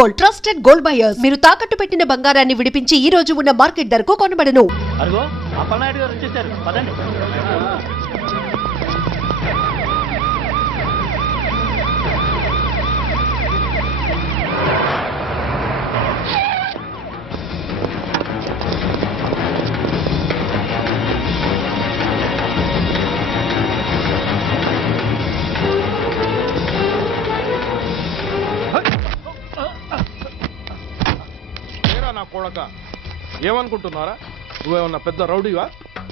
Gold, trusted gold buyers. మీరు తాకట్టు పెట్టిన బంగారాన్ని విడిపించి ఈ రోజు ఉన్న మార్కెట్ ధరకు కొనబడను. అదిగో అప్పలనాయుడు గారు వచ్చేసారు, పదండి. నా కొడక ఏమనుకుంటున్నారా? నువ్వేమన్నా పెద్ద రౌడీవా?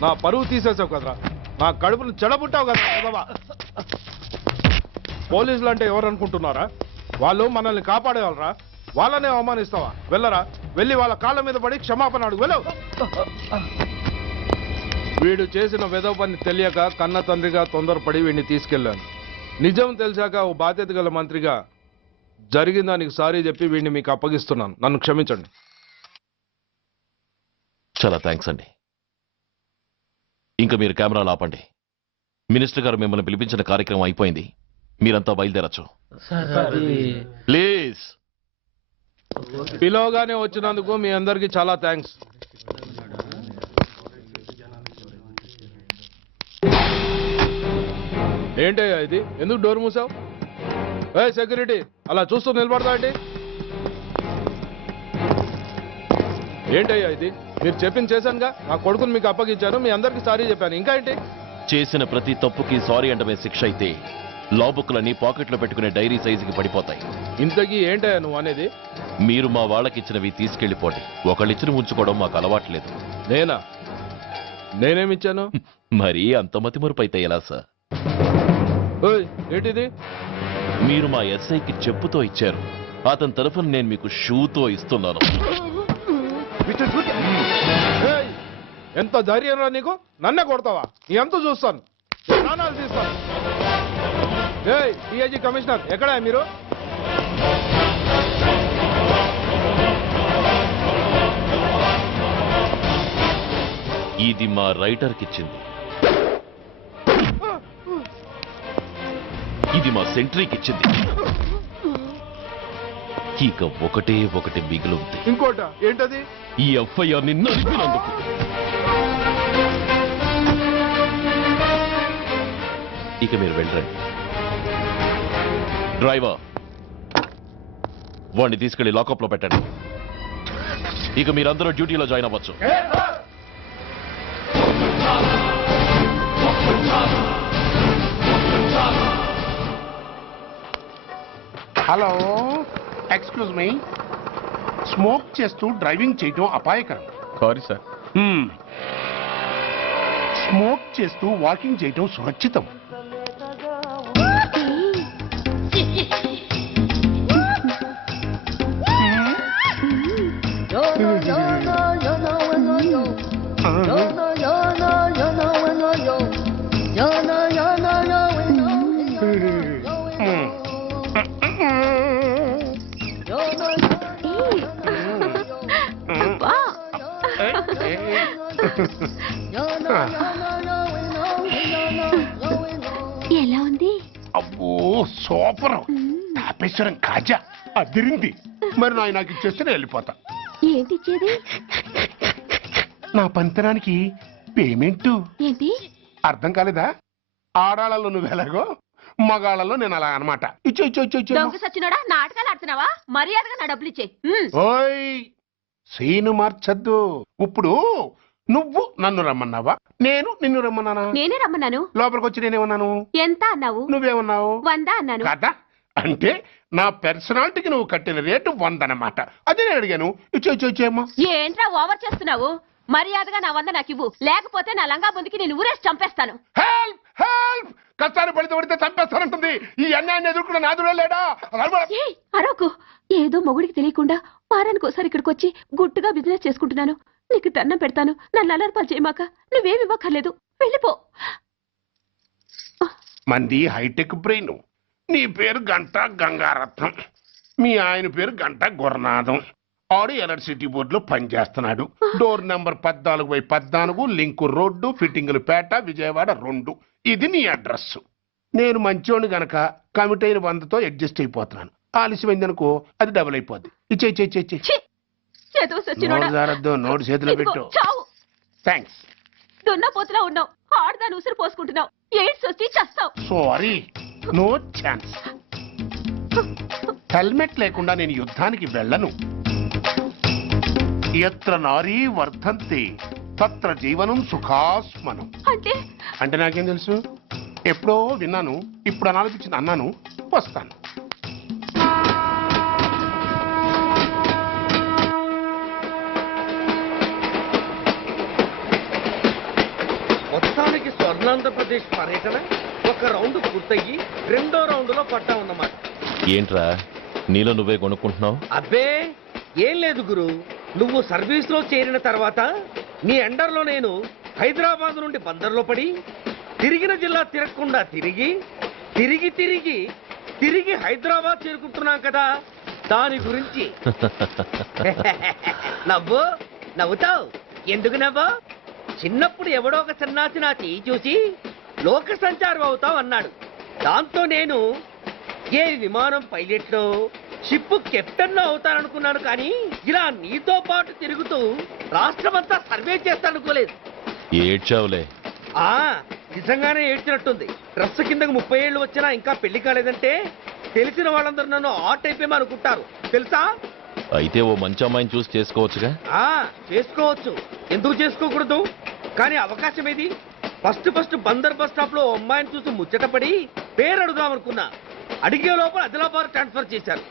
నా పరువు తీసేసావు కదరా, నా కడుపును చెడబుట్టావు కదా. పోలీసులు అంటే ఎవరు అనుకుంటున్నారా? వాళ్ళు మనల్ని కాపాడేవాళ్ళరా, వాళ్ళనే అవమానిస్తావా? వెళ్ళరా, వెళ్ళి వాళ్ళ కాళ్ళ మీద పడి క్షమాపణ అడుగు, వెళ్ళవు. వీడు చేసిన వెధవ పని తెలియక కన్న తండ్రిగా తొందరపడి వీడిని తీసుకెళ్లాను. నిజం తెలిసాక ఓ బాధ్యత గల మంత్రిగా జరిగిన దానికి సారీ చెప్పి వీడిని మీకు అప్పగిస్తున్నాను. నన్ను క్షమించండి. చాలా థ్యాంక్స్ అండి. ఇంకా మీరు కెమెరాలు ఆపండి. మినిస్టర్ గారు మిమ్మల్ని పిలిపించిన కార్యక్రమం అయిపోయింది, మీరంతా బయలుదేరచ్చు ప్లీజ్. పిలవగానే వచ్చినందుకు మీ అందరికీ చాలా థ్యాంక్స్. ఏంటయ్యా ఇది? ఎందుకు డోర్ మూసావు? ఏ సెక్యూరిటీ, అలా చూస్తూ నిలబడతా అండి. ఏంటయ్యా ఇది? మీరు చెప్పింది చేశానుగా, నా కొడుకుని మీకు అప్పగించాను, మీ అందరికీ సారీ చెప్పాను, ఇంకా ఏంటి? చేసిన ప్రతి తప్పుకి సారీ అంటమే శిక్ష అయితే లా బుక్లన్నీ పాకెట్లో పెట్టుకునే డైరీ సైజుకి పడిపోతాయి. ఇంతకీ ఏంటయ్యా నువ్వు అనేది? మీరు మా వాళ్ళకిచ్చినవి తీసుకెళ్లిపోండి. ఒకళ్ళిచ్చిన ఉంచుకోవడం మాకు అలవాట్లేదు. నేనా? నేనేమిచ్చాను? మరీ అంత మతిమరుపు అయితే ఎలా సార్? ఓయ్, ఏంటిది? మీరు మా ఎస్ఐకి చెప్పుతో ఇచ్చారు, అతని తరఫున నేను మీకు షూతో ఇస్తున్నాను. ఏయ్, ఎంత ధైర్యం రా నీకు? నన్నే కొడతావా? నీ ఎంత చూస్తాను, ప్రాణాలు తీస్తాను. ఏయ్ డిఐజీ కమిషనర్, ఎక్కడా మీరు? ఇది మా రైటర్కి ఇచ్చింది, ఇది మా సెంట్రీకి ఇచ్చింది. ఇక ఒకటి మిగిలింది. ఇంకోట ఏంటది? ఈ ఎఫ్ఐఆర్ ని నడిపినందుకు. ఇక మీరు వెళ్ళండి. డ్రైవర్, వాడిని తీసుకెళ్లి లాకప్ లో పెట్టండి. ఇక మీరందరూ డ్యూటీలో జాయిన్ అవ్వచ్చు. Hello, excuse me. స్మోక్ చేస్తూ డ్రైవింగ్ చేయటం అపాయకరం. Sorry sir. స్మోక్ చేస్తూ వాకింగ్ చేయటం సురక్షితం. ఎలా ఉంది? అబ్బో సూపర్. తాపేశ్వరం కాజా అదిరింది. మరి నాకు ఇచ్చేస్తే నేను వెళ్ళిపోతా. ఏంటి ఇచ్చేది? నా పంతనానికి పేమెంట్. ఏంటి అర్థం కాలేదా? ఆడాళ్ళలో నువ్వు ఎలాగో, మగాళ్ళలో నేను అలా అనమాట. ఇచ్చో ఇచ్చో ఇచ్చో ఇచ్చో. దొంగ సచ్చినోడా, నాటకాలు ఆడుతున్నావా? మర్యాదగా నా డబ్బులు ఇచ్చే. ఓయ్, సీను మార్చద్దు. ఇప్పుడు నువ్వు నన్ను రమ్మన్నావా, నేను నిన్ను రమ్మన్నానా? నేనే రమ్మన్నాను. లోపలికి వచ్చి నేనేమన్నాను? ఎంత అన్నావు? నువ్వేమన్నావు? 100 అన్నాను. కదా, అంటే నా పర్సనాలిటీకి నువ్వు కట్టిన రేటు 100 అన్నమాట. అదే నేను అడిగాను. ఇచ్చో ఇచ్చో ఇచ్చేమ్మా. ఏంట్రా ఓవర్ చేస్తున్నావు? మర్యాదగా నా 100 నాకు ఇవ్వు, లేకపోతే నా లంగా బొందికి నేను ఊరేసి చంపేస్తాను. Help help. కష్టాలు పడితే చంపేస్తానంటుంది. ఈ అన్యాయాన్ని ఎదుర్కొన్న నాదుడే లేడా? అరవకు. ఏదో మొగుడికి తెలియకుండా వారానికి ఒకసారి ఇక్కడికి వచ్చి గుట్టుగా బిజినెస్ చేసుకుంటున్నాను. నీకు దండం పెడతాను, నన్ను అలర్పాలు చేయమాక. నువ్వేమి ఇవ్వక్కర్లేదు, వెళ్ళిపో. మంది హైటెక్ బ్రెయిన్. నీ పేరు గంట గంగారత్నం, మీ ఆయన పేరు గంట గురనాథం. ఆడు ఎలక్ట్రిసిటీ బోర్డులో పనిచేస్తున్నాడు. డోర్ నెంబర్ 14/14, లింకు రోడ్డు, ఫిట్టింగులు పేట, విజయవాడ 2. ఇది నీ అడ్రస్. నేను మంచోని గనక కమిట్ అయిన 100తో అడ్జస్ట్ అయిపోతున్నాను. ఆలస్యమైంది అనుకో అది డబుల్ అయిపోద్ది. ఇచ్చే ఛీ! చేతులు సచ్చినోడా. నోటు జారద్దు, నోటు చేతిలో ఇదిగో, పెట్టు. చావు. థ్యాంక్స్. దున్నపోతులా ఉన్నావు, ఆడదాని ఉసురు పోసుకుంటున్నావు, ఎయిడ్స్ వచ్చి చస్తావు. Sorry, no chance. హెల్మెట్ లేకుండా నేను యుద్ధానికి వెళ్ళను. ఎత్ర నారీ వర్ధంతి తత్ర జీవనం సుఖాస్మనం. అంటే నాకేం తెలుసు? ఎప్పుడో విన్నాను, ఇప్పుడు అనాలనిపించింది అన్నాను. వస్తాను. మొత్తానికి స్వర్ణాంధ్రప్రదేశ్ పర్యటన ఒక రౌండ్ పూర్తయ్యి రెండో రౌండ్ లో పడ్డామన్నమాట. ఏంట్రా నీలో నువ్వే కొనుక్కుంటున్నావు? అబ్బే ఏం లేదు గురు, నువ్వు సర్వీస్ లో చేరిన తర్వాత నీ అండర్లో నేను హైదరాబాద్ నుండి బందర్లో పడి తిరిగిన జిల్లా తిరగకుండా తిరిగి తిరిగి తిరిగి తిరిగి హైదరాబాద్ చేరుకుంటున్నాం కదా, దాని గురించి. నవ్వు నవ్వుతావు ఎందుకు నవ్వు? చిన్నప్పుడు ఎవడో ఒక సన్నాసి నా చెయ్యి చూసి లోక సంచారం అవుతావు అన్నాడు. దాంతో నేను ఏ విమానం పైలట్లో షిప్ కెప్టెన్ అవుతాననుకున్నాను, కానీ ఇలా నీతో పాటు తిరుగుతూ రాష్ట్రమంతా సర్వే చేస్తాననుకోలేదు. ఏడ్చావులే. ఆ నిజంగానే ఏడ్చినట్టుంది. డ్రెస్ కిందకు 30 ఏళ్ళు వచ్చినా ఇంకా పెళ్లి కాలేదంటే తెలిసిన వాళ్ళందరూ నన్ను ఆ టైప్ ఏమో అనుకుంటారు తెలుసా? అయితే ఓ మంచి అమ్మాయిని చూసి చేసుకోవచ్చుగా. చేసుకోవచ్చు, ఎందుకు చేసుకోకూడదు? కానీ అవకాశం ఏది? ఫస్ట్ బందర్ బస్ స్టాప్ లో అమ్మాయిని చూసి ముచ్చటపడి పేరు అడుగుదాం అనుకున్నా. అడిగే లోపల ఆదిలాబాద్ ట్రాన్స్ఫర్ చేశారు.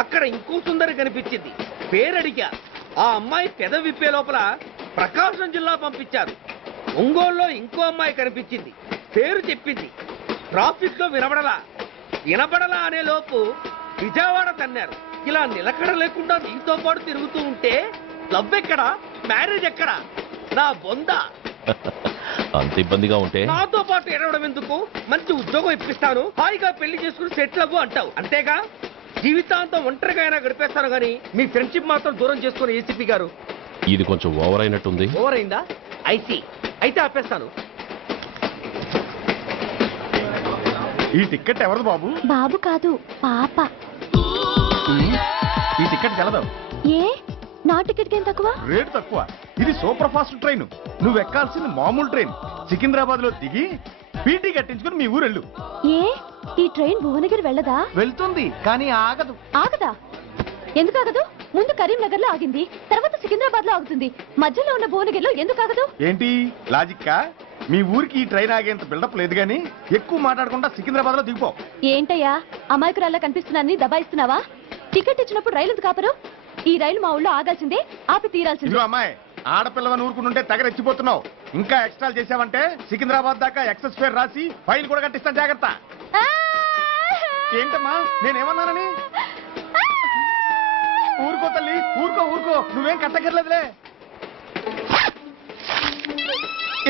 అక్కడ ఇంకో సుందరి కనిపించింది, పేరు అడిగా. ఆ అమ్మాయి పెద విప్పే లోపల ప్రకాశం జిల్లా పంపించారు. ఒంగోలులో ఇంకో అమ్మాయి కనిపించింది, పేరు చెప్పింది. ట్రాఫిక్ లో వినబడలా అనే లోపు విజయవాడ తన్నారు. ఇలా నిలకడ లేకుండా నీతో పాటు తిరుగుతూ ఉంటే లవ్ ఎక్కడా, మ్యారేజ్ ఎక్కడా? నా బొంద. అంత ఇబ్బందిగా ఉంటే నాతో పాటు ఎడవడం ఎందుకు? మంచి ఉద్యోగం ఇప్పిస్తాను, హాయిగా పెళ్లి చేసుకుని సెటిల్ అవ్వు అంటావు అంతేగా. జీవితాంతం ఒంటరిగా అయినా గడిపేస్తాను, కానీ మీ ఫ్రెండ్షిప్ మాత్రం దూరం చేసుకుని ఏసీపీ గారు. ఇది కొంచెం ఓవర్ అయినట్టుంది. ఓవర్ అయిందా? ఐసీ, అయితే ఆపేస్తాను. ఈ టికెట్ ఎవరిది బాబు? బాబు కాదు, పాప. ఈ టికెట్ గలదు. ఏ నా టికెట్ ఏం తక్కువ? రేటు తక్కువ. ఇది సూపర్ ఫాస్ట్ ట్రైన్. నువ్వు ఎక్కాల్సింది మామూలు ట్రైన్. సికింద్రాబాద్ లో దిగి పీటీ కట్టించుకుని మీ ఊరెళ్ళు. ఏ ఈ ట్రైన్ భువనగిరి వెళ్ళదా? వెళ్తుంది కానీ ఆగదు. ఆగదా? ఎందుకు ఆగదు? ముందు కరీంనగర్ లో ఆగింది, తర్వాత సికింద్రాబాద్ లో ఆగుతుంది. మధ్యలో ఉన్న భువనగిరిలో ఎందుకు ఆగదు? ఏంటి లాజిక్కా? మీ ఊరికి ఈ ట్రైన్ ఆగేంత బిల్డప్ లేదు గానీ ఎక్కువ మాట్లాడకుండా సికింద్రాబాద్ లో దిగిపో. ఏంటయ్యా అమాయకురాల్లా కనిపిస్తున్నానని దబాయిస్తున్నావా? టికెట్ ఇచ్చినప్పుడు రైలు ఎందుకు ఆపరు? ఈ రైలు మా ఊళ్ళో ఆగాల్సిందే, ఆపి తీరాల్సిందే. ఇదిగో అమ్మాయి, ఆడపిల్లవని ఊరుకుంటుంటే తెగరెచ్చిపోతున్నావు. ఇంకా ఎక్స్ట్రాలు చేసావంటే సికింద్రాబాద్ దాకా ఎక్సెస్ ఫేర్ రాసి ఫైన్ కూడా కట్టిస్తాను, జాగ్రత్త. ఏంటమ్మా నేనేమన్నానని? ఊరుకో తల్లి, ఊరుకో, నువ్వేం కట్టగర్లేదులే.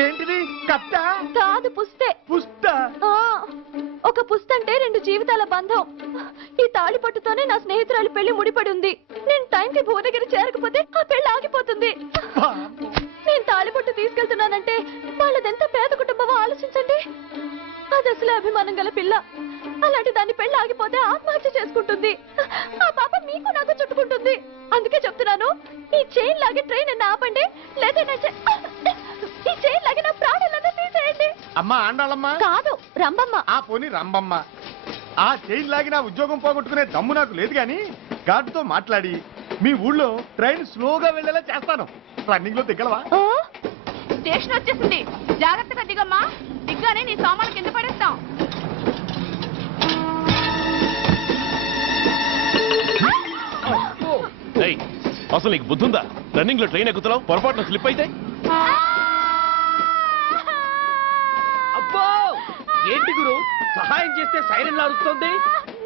ఏంటిది? కట్ట కాదు, పుస్తే. పుష్ట. ఒక పుస్తంటే 2 జీవితాల బంధం. ఈ తాళి పట్టుతోనే నా స్నేహితురాలి పెళ్లి ముడిపడి ఉంది. నేను టైంకి భువనగిరి చేరకపోతే ఆ పెళ్లి ఆగిపోతుంది. నేను తాళిబొట్టు తీసుకెళ్తున్నానంటే వాళ్ళదెంత పేద కుటుంబమో ఆలోచించండి. అది అసలు అభిమానం గల పిల్ల. అలాంటి దాన్ని పెళ్లి ఆగిపోతే ఆత్మహత్య చేసుకుంటుంది. ఆ పాప మీకు నాకు చుట్టుకుంటుంది. అందుకే చెప్తున్నాను, ఈ చైన్ లాగే ట్రైన్ అన్న ఆపండి, లేదా ఈ చైన్ లాగే నా ప్రాణాలను తీసేయండి. అమ్మా ఆండాళమ్మ కాదు, రంబమ్మ. ఆ పోని రంబమ్మ. ఆ చైన్ లాగి నా ఉద్యోగం పోగొట్టుకునే దమ్ము నాకు లేదు గాని గార్డుతో మాట్లాడి మీ ఊళ్ళో ట్రైన్ స్లోగా వెళ్ళేలా చేస్తాను. రన్నింగ్ లో దిగలవా? స్టేషన్ వచ్చేసింది, జాగ్రత్తగా దిగమ్మా. దిగ్గానే నీ సామాన్లు కింద పడేస్తాం. ఏయ్, అసలు నీకు బుద్ధుందా? రన్నింగ్ లో ట్రైన్ ఎక్కుతున్నావు, పొరపాటున స్లిప్ అయితే? అబ్బో ఏంటి గురు, సహాయం చేస్తే సైరన్ అరుస్తుంది.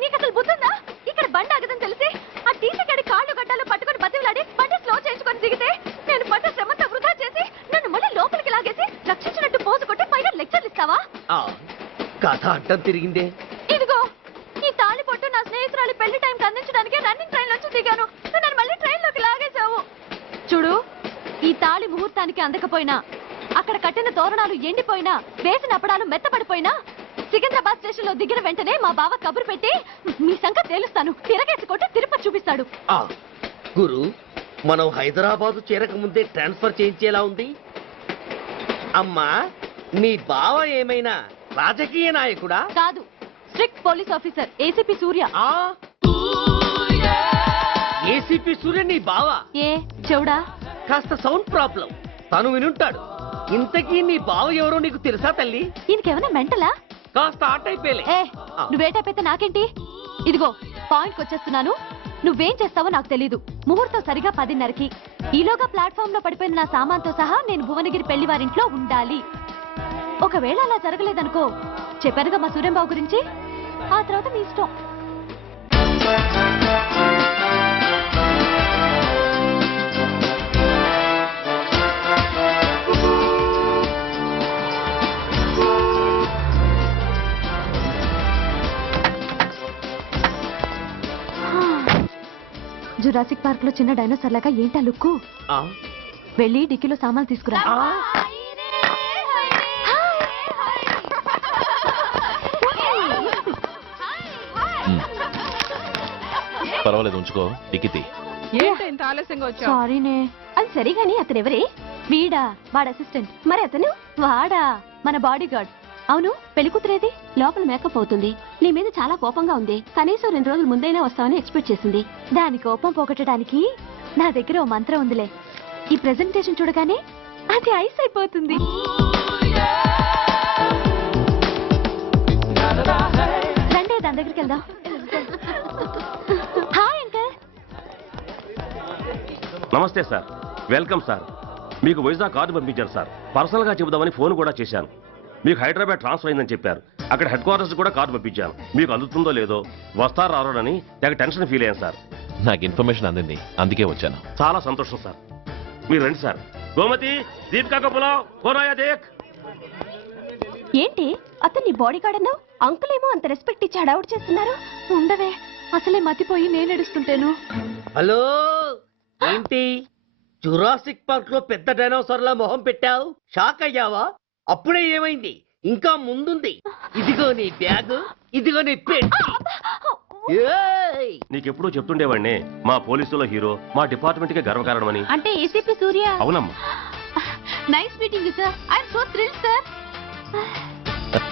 నీకు అసలు బుద్ధుందా? ఇక్కడ బండి ఆగదని తెలిసి ఆ టీసీ గడి కాళ్ళు గడ్డాలు పట్టుకొని బతిలాడి బండి స్లో చేయించుకొని దిగితే నేను పడ్డ శ్రమంతా వృధా చేసి నన్ను మళ్ళీ లోపలికి లాగేసి రక్షించినట్టు పోజు కొట్టి పైగా లెక్చర్లు ఇస్తావా? కథ అడ్డం తిరిగిందే. ఇదిగో ఈ తాళి పొట్టు నా స్నేహితురాలి పెళ్లి టైంకి అందించడానికి రన్నింగ్ ట్రైన్ నుంచి దిగాను. నన్ను మళ్ళీ ట్రైన్ లోకి లాగేశావు. చూడు, ఈ తాళి ముహూర్తానికి అందకపోయినా, అక్కడ కట్టిన తోరణాలు ఎండిపోయినా, వేసిన అప్పడాలు మెత్తపడిపోయినా సికింద్రాబాద్ స్టేషన్ లో దిగిన వెంటనే మా బావ కబురు పెట్టి మీ సంగతి తేలుస్తాను, తిరగేసి కొట్టి తిరుపతి చూపిస్తాడు. గురు, మనం హైదరాబాద్ చేరక ముందే ట్రాన్స్ఫర్ చేయించేలా ఉంది. అమ్మా, నీ బావ ఏమైనా రాజకీయ నాయకుడా? కాదు, స్ట్రిక్ట్ పోలీస్ ఆఫీసర్ ఏసీపీ సూర్య. ఏసీపీ సూర్య నీ బావ? ఏ చెవుడా? కాస్త సౌండ్ ప్రాబ్లం, తను వినుంటాడు. ఇంతకీ నీ బావ ఎవరో నీకు తెలుసా తల్లి? ఈయనకేమైనా మెంటలా? కాస్త ఆట అయిపోయలే. ఏ నువ్వేటైపోతే నాకేంటి? ఇదిగో పాయింట్కి వచ్చేస్తున్నాను. నువ్వేం చేస్తావో నాకు తెలీదు. ముహూర్తం సరిగా 10:30కి. ఈలోగా ప్లాట్ఫామ్ లో పడిపోయిన నా సామాన్తో సహా నేను భువనగిరి పెళ్లి వారింట్లో ఉండాలి. ఒకవేళ అలా జరగలేదనుకో, చెప్పానుగా మా సూర్యంబాబు గురించి, ఆ తర్వాత నీ ఇష్టం. జురాసిక్ పార్క్ లో చిన్న డైనోసార్ లాగా ఏంటా లుక్కు? వెళ్ళి డిక్కీలో సామాన్లు తీసుకురా. పర్వాలేదు, ఉంచుకో. టికితి ఏంటి ఇంత ఆలస్యంగా వచ్చావు? సారీనే. అది సరిగాని అతను ఎవరే? వీడా, వాడు అసిస్టెంట్. మరి అతను? వాడా, మన బాడీ గార్డ్. అవును, పెళ్లి కూతురేది? లోపల మేకప్ అవుతుంది. నీ మీద చాలా కోపంగా ఉంది. కనీసం 2 రోజుల ముందైనా వస్తామని ఎక్స్పెక్ట్ చేసింది. దాని కోపం పోగొట్టడానికి నా దగ్గర ఓ మంత్రం ఉందిలే. ఈ ప్రెజెంటేషన్ చూడగానే అది ఐస్ అయిపోతుంది. రండి, దాని దగ్గరికి వెళ్దాం. Hi uncle. నమస్తే సార్, వెల్కమ్ సార్. మీకు వైజాగ్ కార్డు పంపించారు సార్. పర్సనల్ గా చెబుదామని ఫోన్ కూడా చేశాను. మీకు హైదరాబాద్ ట్రాన్స్ఫర్ అయిందని చెప్పారు. అక్కడ హెడ్ క్వార్టర్స్ కూడా కార్డు పంపించాను. మీకు అందుతుందో లేదో, వస్తారో రారోనని తెగ టెన్షన్ ఫీల్ అయ్యాను సార్. నాకు ఇన్ఫర్మేషన్ అందింది, అందుకే వచ్చాను. చాలా సంతోషం సార్. మీరు రండి సార్. గోమతి, దీపికా కపులావ్, కోరాయా దేక్. ఏంటి అతను నీ బాడీ గార్డ్ అన్నావు? అంకుల్ ఏమో అంత రెస్పెక్ట్ ఇచ్చి హడావుడు చేస్తున్నారు. ఉండవే, అసలే మతిపోయి నేను ఎడుస్తుంటాను. హలో, ఏంటి జురాసిక్ పార్క్ లో పెద్ద డైనోసార్ లా మొహం పెట్టావు? షాక్ అయ్యావా? అప్పుడే ఏమైంది? ఇంకా ముందుంది. ఇదిగో నీ బ్యాగ్, ఇదిగో నీ పెట్టి. నీకెప్పుడు చెప్తుండేవాడిని, మా పోలీసులో హీరో, మా డిపార్ట్మెంట్ కే గర్వకారణమని. అంటే ఏసీపీ సూర్య? అవునమ్మా. Nice meeting sir. I'm so thrilled sir.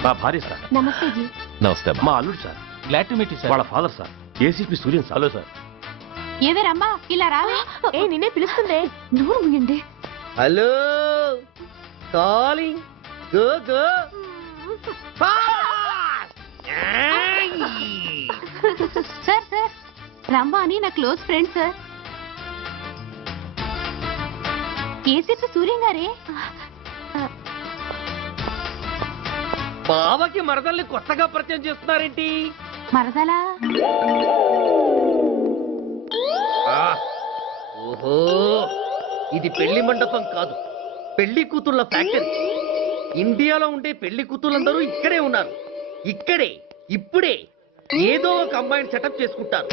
మా భార్య సార్. నమస్తే జీ. నమస్తే అమ్మా. మా అల్లుడు sir. Glad to meet you sir. వాళ్ళ father sir, ACP Suryan sir. Hello sir. ఏవేరమ్మా ఇలా రావే? ఏ నిన్నే పిలుస్తుందే. నువ్వు ముయండి. Hello, calling. Go go. Sir sir, రమ్మ అని నా close friend sir. ACP Suryam గారే. బావకి మరదల్ని కొత్తగా పరిచయం చేస్తున్నారేంటి? మరదలా? ఓహో, ఇది పెళ్లి మండపం కాదు, పెళ్లి కూతుళ్ళ ఫ్యాక్టరీ. ఇండియాలో ఉండే పెళ్లి కూతుళ్ళందరూ ఇక్కడే ఉన్నారు. ఇక్కడే ఇప్పుడే ఏదో ఒక అమ్మాయిని సెటప్ చేసుకుంటారు.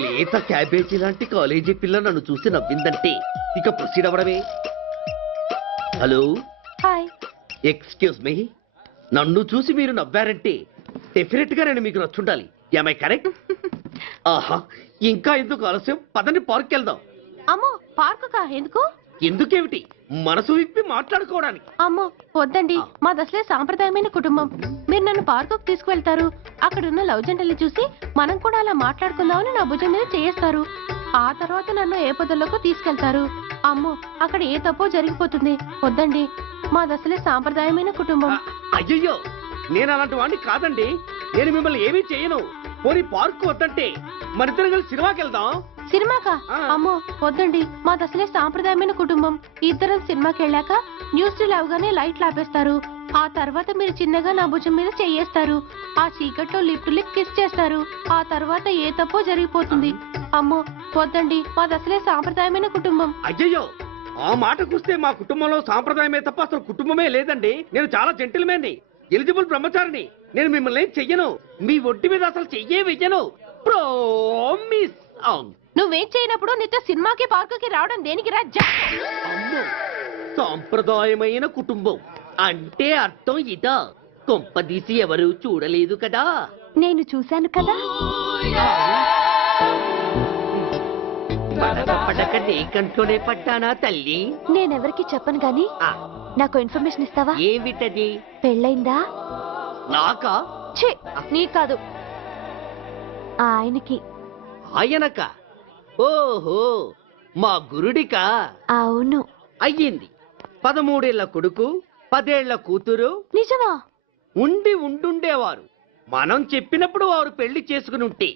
లేత క్యాబేజీ లాంటి కాలేజీ పిల్ల నన్ను చూసి నవ్విందంటే ఇక ప్రొసీడ్ అవ్వడమే. Hello, hi. ఎక్స్క్యూజ్ మీ, నన్ను చూసి మీరు నవ్వారంటే డెఫినెట్ గా నేను మీకు నచ్చుండాలి. Am I correct? ఆహా, ఇంకా ఎందుకు ఆలస్యం? పదండి, పార్క్ వెళ్దాం. అమ్మో, పార్కు కా? ఎందుకు? ఎందుకేమిటి, మనసు విప్పి మాట్లాడుకోవడానికి. అమ్మో వద్దండి, మాది అసలే సాంప్రదాయమైన కుటుంబం. మీరు నన్ను పార్కుకు తీసుకువెళ్తారు, అక్కడున్న లవ్ జంటల్ని చూసి మనం కూడా అలా మాట్లాడుకుందామని నా భుజం మీద చేస్తారు. ఆ తర్వాత నన్ను ఏ పొదల్లోకి తీసుకెళ్తారు. అమ్మో, అక్కడ ఏ తప్పో జరిగిపోతుంది. వద్దండి, మాది అసలే సాంప్రదాయమైన కుటుంబం. అయ్యయ్యో, నేను అలాంటి వాడిని కాదండి. నేను మిమ్మల్ని ఏమీ చేయను. పోనీ పార్క్ వద్దంటే మరిద్దరం కలిసి సినిమాకి వెళ్దాం. సినిమాకా? అమ్మో వద్దండి, మాది అసలే సాంప్రదాయమైన కుటుంబం. ఇద్దరం సినిమాకి వెళ్ళాక న్యూస్ అవగానే లైట్లు ఆపేస్తారు. ఆ తర్వాత మీరు చిన్నగా నా భుజం మీద చెయ్యేస్తారు. ఆ చీకట్లో లిప్ లిప్ కిస్ చేస్తారు. ఆ తర్వాత ఏ తప్పో జరిగిపోతుంది. అమ్మో వద్దండి, మాది అసలే సాంప్రదాయమైన కుటుంబం. అయ్యయ్యో, ఆ మాటకొస్తే మా కుటుంబంలో సాంప్రదాయమే తప్ప అసలు కుటుంబమే లేదండి. నేను చాలా జెంటిల్మెన్ని, ఎలిజిబుల్ బ్రహ్మచారిని. నేను మిమ్మల్ని ఏం చెయ్యను. మీ ఒంటి మీద అసలు చెయ్యే వెయ్యను. ప్రామిస్. నువ్వేం చేయనప్పుడు నీతో సినిమాకి పార్కుకి రావడం దేనికి రా? అమ్మో, సాంప్రదాయమైన కుటుంబం అంటే అర్థం ఇదా? కొంపదీసి ఎవరు చూడలేదు కదా? నేను చూశాను కదా. పడక పడక నీ కంట్లోనే పట్టానా తల్లి? నేనెవరికి చెప్పను గాని ఆ, నాకు ఇన్ఫర్మేషన్ ఇస్తావా? ఏమిటది? పెళ్ళైందా? నాకా? ఛీ, నీ కాదు, ఆయనకి. ఆయనక? ఓహో, మా గురుడికా? అవును. అయ్యింది. 13 ఏళ్ల కొడుకు, 10 ఏళ్ల కూతురు నిజమా? ఉండుండేవారు. మనం చెప్పినప్పుడు వారు పెళ్లి చేసుకుని ఉంటే.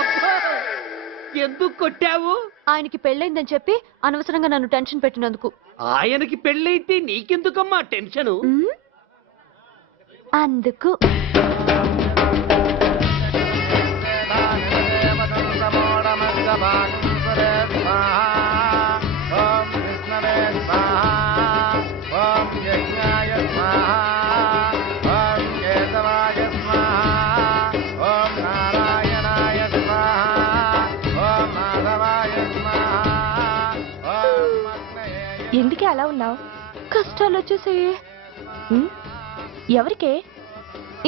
అబ్బా! ఎందుకు కొట్టావు? ఆయనకి పెళ్ళైందని చెప్పి అనవసరంగా నన్ను టెన్షన్ పెట్టినందుకు. ఆయనకి పెళ్ళైతే నీకెందుకమ్మా టెన్షను? ఉమ్, అందుకు. ఎందుకే అలా ఉన్నావు? కష్టాలు వచ్చేసాయి. ఎవరికే?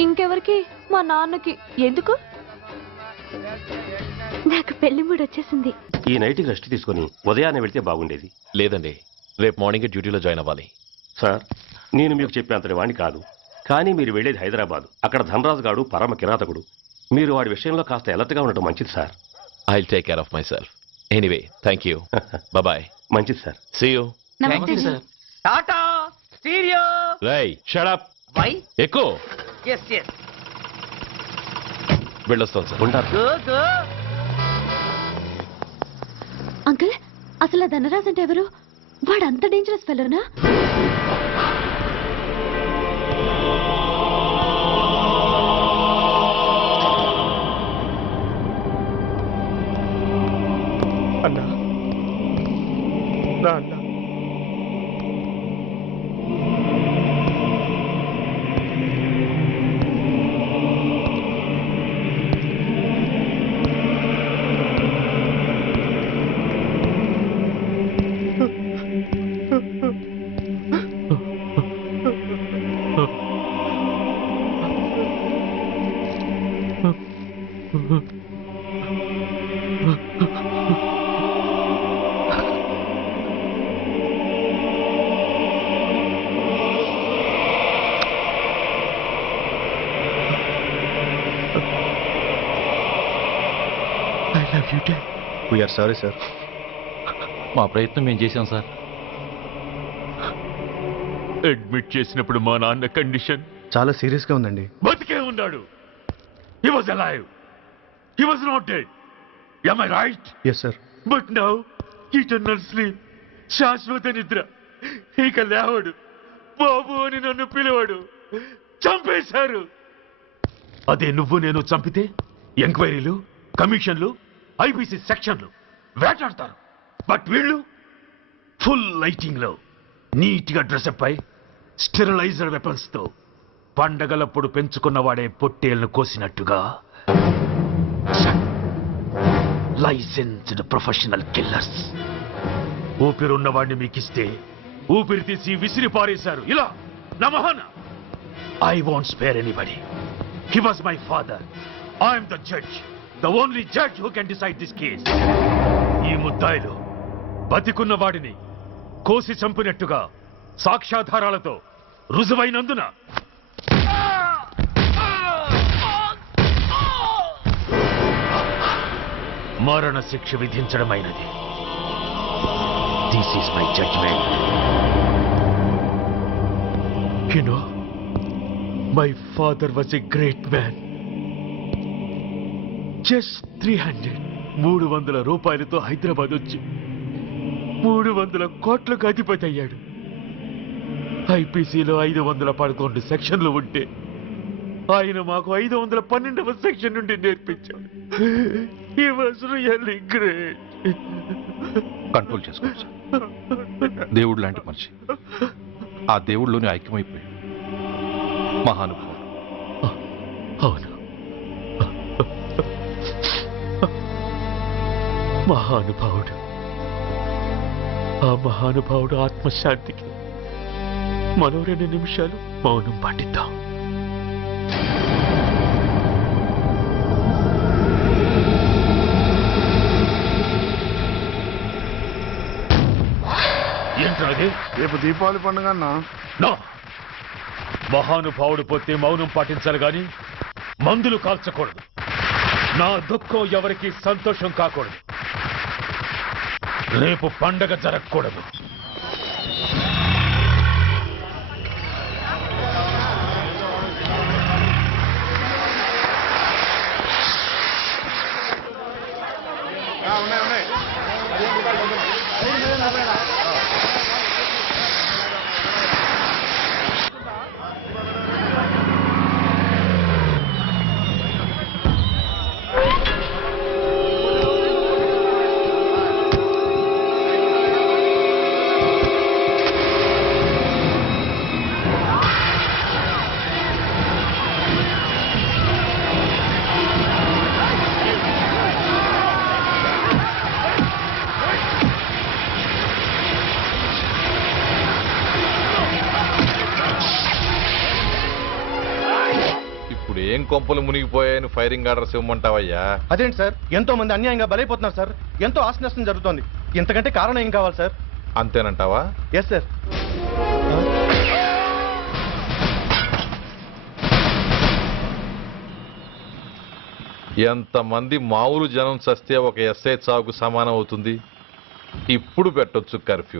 ఇంకెవరికి? మా నాన్నకి. ఎందుకు? నాకు పెళ్లి మూడు వచ్చేసింది. ఈ నైట్కి రెస్ట్ తీసుకొని ఉదయాన్నే వెళ్తే బాగుండేది. లేదండి, రేపు మార్నింగ్ డ్యూటీలో జాయిన్ అవ్వాలి. సార్, నేను మీకు చెప్పేంతటి వాణ్ణి కాదు, కానీ మీరు వెళ్ళేది హైదరాబాద్. అక్కడ ధనరాజు గాడు పరమ కిరాతకుడు. మీరు వాడి విషయంలో కాస్త అలర్ట్గా ఉండటం మంచిది sir. I will take care of myself. Anyway, thank you. Bye. మంచిది sir. See you. Tata stereo. రేయ్, షట్ అప్. వై? ఎక్కువ ఎస్ ఎస్. వెళ్ళొస్తాను సార్. ఉంటారు. Go go. అంకుల్, అసలు ఆ ధనరాజ్ అంటే ఎవరు? వాడు అంత డేంజరస్ ఫెలోనా? అన్నా, నా అన్నా, వీఆర్ సారీ సార్. మా ప్రయత్నం మేము చేశాం సార్. అడ్మిట్ చేసినప్పుడు మా నాన్న కండిషన్ చాలా సీరియస్ గా ఉందండి. బతికే ఉన్నాడు. He was alive, he was not dead. Am I right? Yes sir. But now eternal sleep, శాశ్వత నిద్ర. ఇక లేవడు, బాబు అని నన్ను పిలవడు. చంపేశారు. అదే నువ్వు నేను చంపితే ఎంక్వైరీలు, కమిషన్లు, ఐబీసీ సెక్షన్లు వేటాడతారు. బట్ వీళ్ళు ఫుల్ లైటింగ్ లో నీట్ గా డ్రెస్అప్ అయి స్టెరిలైజర్ వెపన్స్ తో పండగలప్పుడు పెంచుకున్నవాడే పొట్టేళ్లను కోసినట్టుగా లైసెన్స్డ్ ప్రొఫెషనల్ కిల్లర్స్. ఊపిరున్నవాడిని మీకిస్తే ఊపిరి తీసి విసిరి పారేశారు. ఇలా నమహన. I want spare anybody. He was my father. I'm the judge, the only judge who can decide this case. ఈ ముద్దాయిలు బతికున్న వాడిని కోసి చంపినట్టుగా సాక్ష్యాధారాలతో రుజువైనందున మరణ శిక్ష విధించడమైనది. This is my judgment. You know, my father was a great man. Just 300 రూపాయలతో హైదరాబాద్ వచ్చి 300 కోట్లకు అధిపతి అయ్యాడు. ఐపీసీలో 511 సెక్షన్లు ఉంటే ఆయన మాకు 512వ సెక్షన్ నుండి నేర్పించాడు. హి వాజ్ రియల్లీ గ్రేట్. కంట్రోల్ చేసుకోవచ్చు. దేవుడు లాంటి మనిషి. ఆ దేవుడిలోనే ఐక్యమైపోయాడు. మహానుభావుడు. అవును, మహానుభావుడు. ఆ మహానుభావుడు ఆత్మశాంతికి మరో 2 నిమిషాలు మౌనం పాటిద్దాం. ఏంట్రాది? రేపు దీపావళి పండుగ అన్నా. నో, మహానుభావుడు పోతే మౌనం పాటించాలి గాని మందులు కాల్చకూడదు. నా దుఃఖం ఎవరికి సంతోషం కాకూడదు. రేపు పండగ జరగకూడదు. ఇప్పుడు ఏం కొంపలు మునిగిపోయాయని ఫైరింగ్ ఆర్డర్స్ ఇవ్వమంటావయ్యా? అదేంటి సార్, ఎంతో మంది అన్యాయంగా బలైపోతున్నారు సార్. ఎంతో ఆస్తి నష్టం జరుగుతోంది. ఇంతకంటే కారణం ఏం కావాలి సార్? అంతేనంటావా? Yes sir. ఎంతమంది మామూలు జనం చస్తే ఒక ఎస్ఐ చావుకు సమానం అవుతుంది. ఇప్పుడు పెట్టొచ్చు కర్ఫ్యూ.